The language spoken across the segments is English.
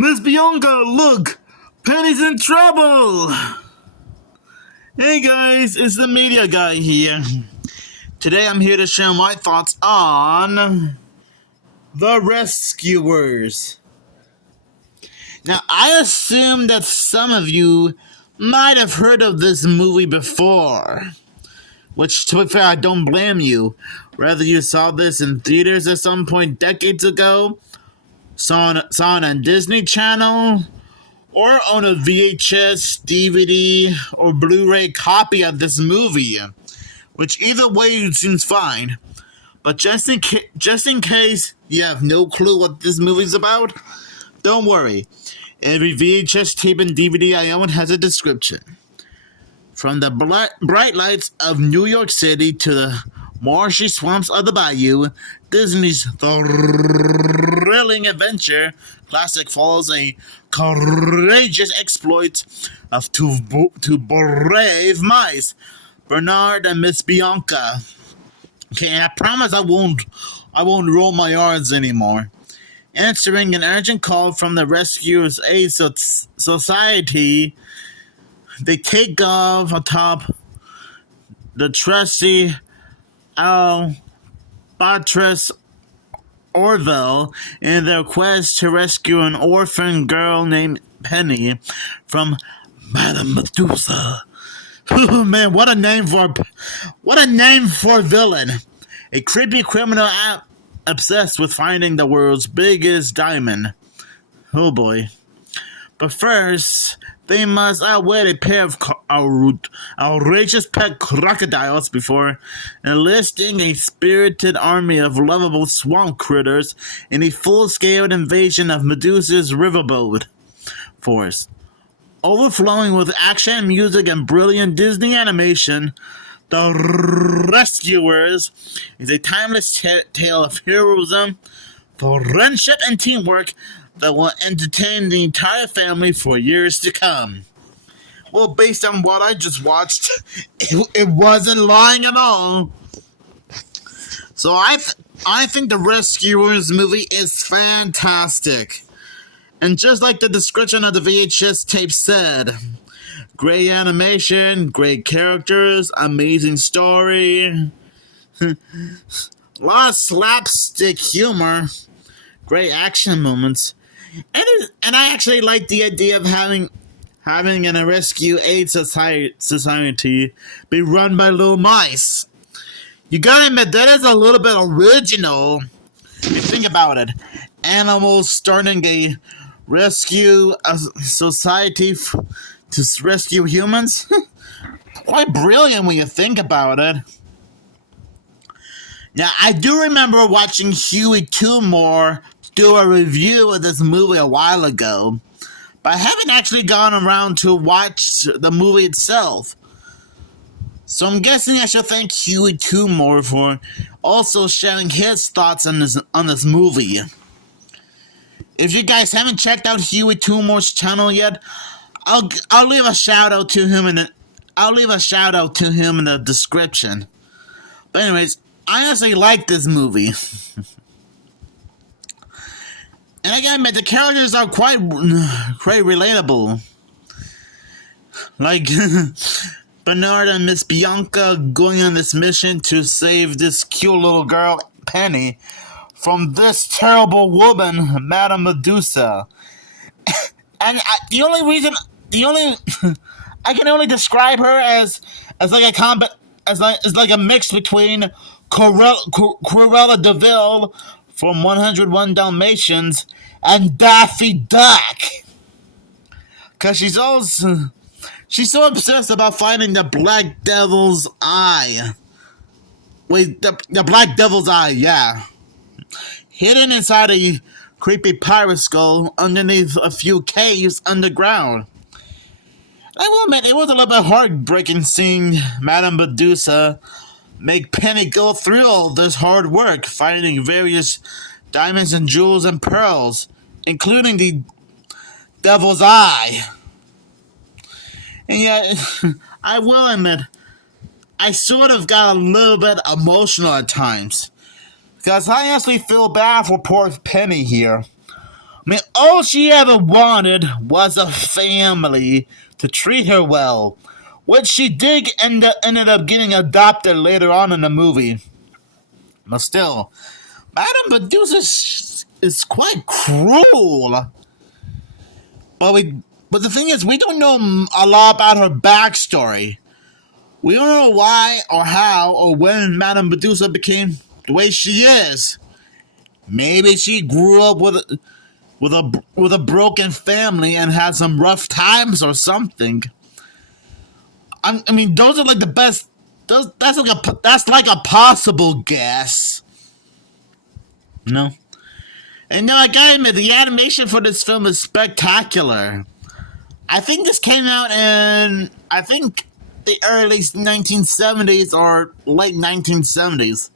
Miss Bianca, look! Penny's in trouble! Hey guys, it's the media guy here. Today I'm here to share my thoughts on The Rescuers. Now, I assume that some of you might have heard of this movie before. Which, to be fair, I don't blame you. Whether you saw this in theaters at some point decades ago, saw it on Disney Channel, or on a VHS, DVD, or Blu-ray copy of this movie. Which either way seems fine. But just in case you have no clue what this movie's about, don't worry. Every VHS tape and DVD I own has a description. From the bright lights of New York City to the marshy swamps of the bayou, Disney's thrilling adventure classic follows a courageous exploit of two brave mice, Bernard and Miss Bianca. Okay, and I promise I won't roll my R's anymore. Answering an urgent call from the Rescuers Aid Society, they take off atop the trusty Albatross Orville in their quest to rescue an orphan girl named Penny from Madame Medusa. Oh man, what a name for a villain! A creepy criminal obsessed with finding the world's biggest diamond. Oh boy! But first, they must outwit a pair of outrageous pet crocodiles before enlisting a spirited army of lovable swamp critters in a full-scale invasion of Medusa's riverboat force. Overflowing with action, music, and brilliant Disney animation, The Rescuers is a timeless tale of heroism, friendship, and teamwork that will entertain the entire family for years to come. Well, based on what I just watched, it wasn't lying at all. So I think The Rescuers movie is fantastic. And just like the description of the VHS tape said, great animation, great characters, amazing story, a lot of slapstick humor, great action moments, and I actually like the idea of having a rescue aid society be run by little mice. You gotta admit, that is a little bit original. If you think about it, animals starting a rescue society to rescue humans. Quite brilliant when you think about it. Now, I do remember watching Huey Toomore do a review of this movie a while ago, but I haven't actually gone around to watch the movie itself. So I'm guessing I should thank Huey Toomore for also sharing his thoughts on this movie. If you guys haven't checked out Huey Toomore's channel yet, I'll leave a shout out to him in the description. But anyways, I honestly like this movie. And I gotta admit, the characters are quite relatable. Like Bernard and Miss Bianca going on this mission to save this cute little girl, Penny, from this terrible woman, Madame Medusa. And I can only describe her as like a mix between Cruella DeVille from 101 Dalmatians and Daffy Duck. Cause she's so obsessed about finding the Black Devil's eye. Wait, the Black Devil's eye, yeah. Hidden inside a creepy pirate skull underneath a few caves underground. I will admit, it was a little bit heartbreaking seeing Madame Medusa make Penny go through all this hard work, finding various diamonds and jewels and pearls, including the Devil's Eye. And yet, I will admit, I sort of got a little bit emotional at times. Because I honestly feel bad for poor Penny here. I mean, all she ever wanted was a family to treat her well, which she did ended up getting adopted later on in the movie. But still, Madame Medusa is quite cruel. But the thing is, we don't know a lot about her backstory. We don't know why or how or when Madame Medusa became the way she is. Maybe she grew up with a broken family and had some rough times or something. I mean, those are like the best. That's like a possible guess. No. And no, I gotta admit, the animation for this film is spectacular. I think this came out in, the early 1970s or late 1970s.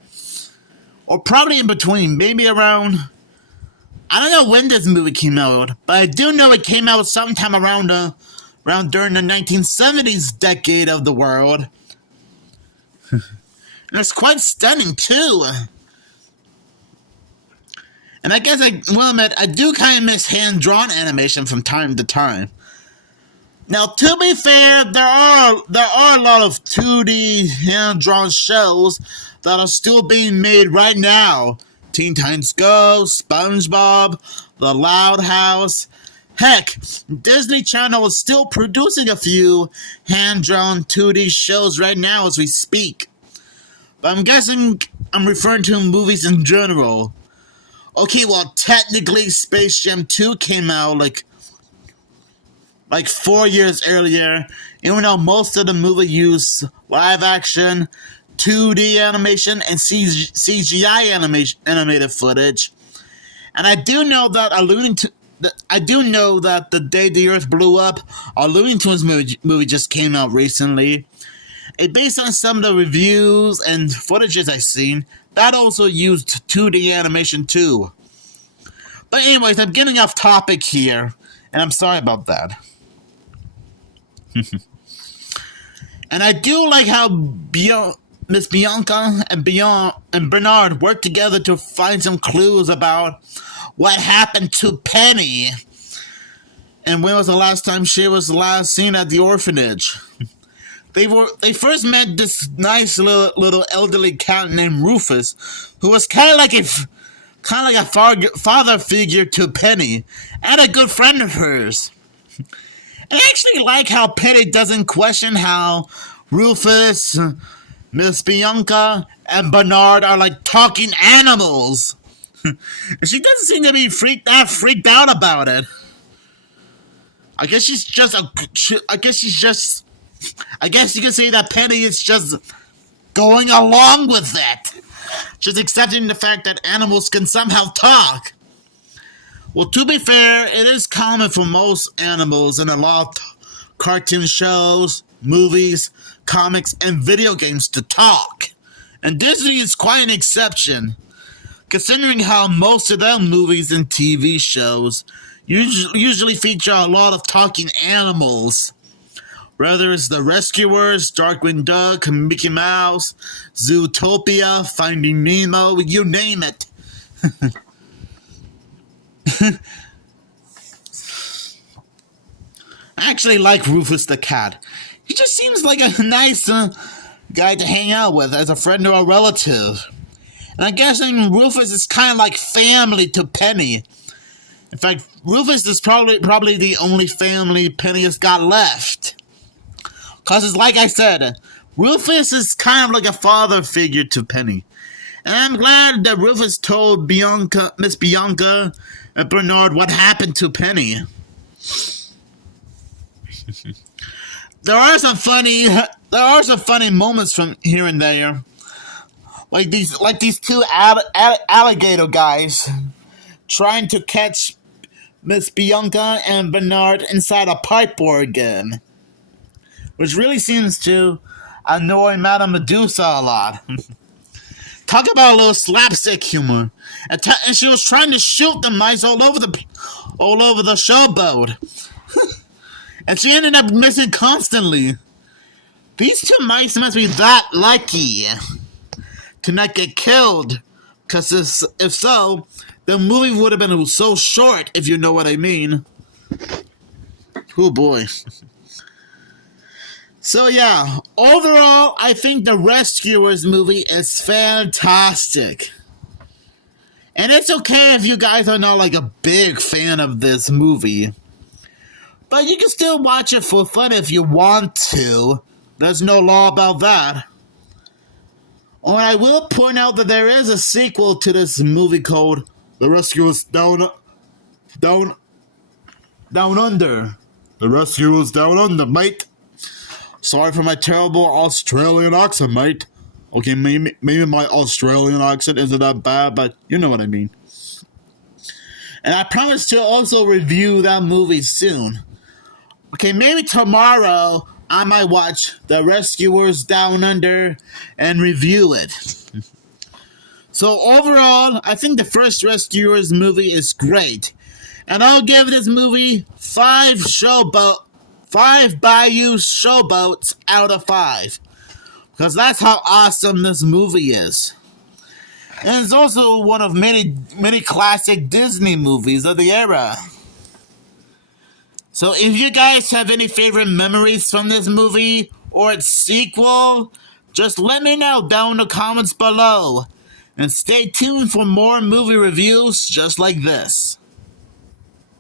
Or probably in between, maybe around, I don't know when this movie came out, but I do know it came out sometime around during the 1970s decade of the world. And it's quite stunning, too. And I guess I do kind of miss hand-drawn animation from time to time. Now, to be fair, there are a lot of 2D hand-drawn shows that are still being made right now. Teen Titans Go, SpongeBob, The Loud House. Heck, Disney Channel is still producing a few hand-drawn 2D shows right now as we speak. But I'm guessing I'm referring to movies in general. Okay, well, technically Space Jam 2 came out like 4 years earlier, even though most of the movie used live action, 2D animation, and CGI animated footage. And I do know that The Day the Earth Blew Up, a Looney Tunes movie just came out recently. It based on some of the reviews and footages I've seen, that also used 2D animation too. But anyways, I'm getting off topic here, and I'm sorry about that. And I do like how Miss Bianca and Bernard worked together to find some clues about what happened to Penny, and when was the last time she was last seen at the orphanage. They first met this nice little elderly cat named Rufus, who was kind of like a father figure to Penny, and a good friend of hers. And I actually like how Penny doesn't question how Rufus, Miss Bianca, and Bernard are like talking animals. She doesn't seem to be freaked out about it. I guess you can say that Penny is just going along with that. Just accepting the fact that animals can somehow talk. Well, to be fair, it is common for most animals in a lot of cartoon shows, movies, comics, and video games to talk. And Disney is quite an exception, considering how most of their movies and TV shows usually feature a lot of talking animals. Whether it's The Rescuers, Darkwing Duck, Mickey Mouse, Zootopia, Finding Nemo, you name it. I actually like Rufus the cat. He just seems like a nice guy to hang out with as a friend or a relative. And I'm guessing Rufus is kind of like family to Penny. In fact, Rufus is probably the only family Penny has got left. Because it's like I said, Rufus is kind of like a father figure to Penny. And I'm glad that Rufus told Miss Bianca and Bernard what happened to Penny. There are some funny moments from here and there. Like these two alligator guys trying to catch Miss Bianca and Bernard inside a pipe organ, which really seems to annoy Madame Medusa a lot. Talk about a little slapstick humor. And she was trying to shoot the mice all over the showboat. And she ended up missing constantly. These two mice must be that lucky to not get killed. Because if so, the movie would have been so short, if you know what I mean. Oh boy. So yeah, overall, I think the Rescuers movie is fantastic. And it's okay if you guys are not like a big fan of this movie. But you can still watch it for fun if you want to. There's no law about that. Oh, and I will point out that there is a sequel to this movie called The Rescuers Down Under. The Rescuers Down Under, mate. Sorry for my terrible Australian accent, mate. Okay, maybe my Australian accent isn't that bad, but you know what I mean. And I promise to also review that movie soon. Okay, maybe tomorrow I might watch The Rescuers Down Under and review it. So overall, I think the first Rescuers movie is great. And I'll give this movie 5 Bayou Showboats out of 5. Because that's how awesome this movie is. And it's also one of many classic Disney movies of the era. So if you guys have any favorite memories from this movie or its sequel, just let me know down in the comments below. And stay tuned for more movie reviews just like this.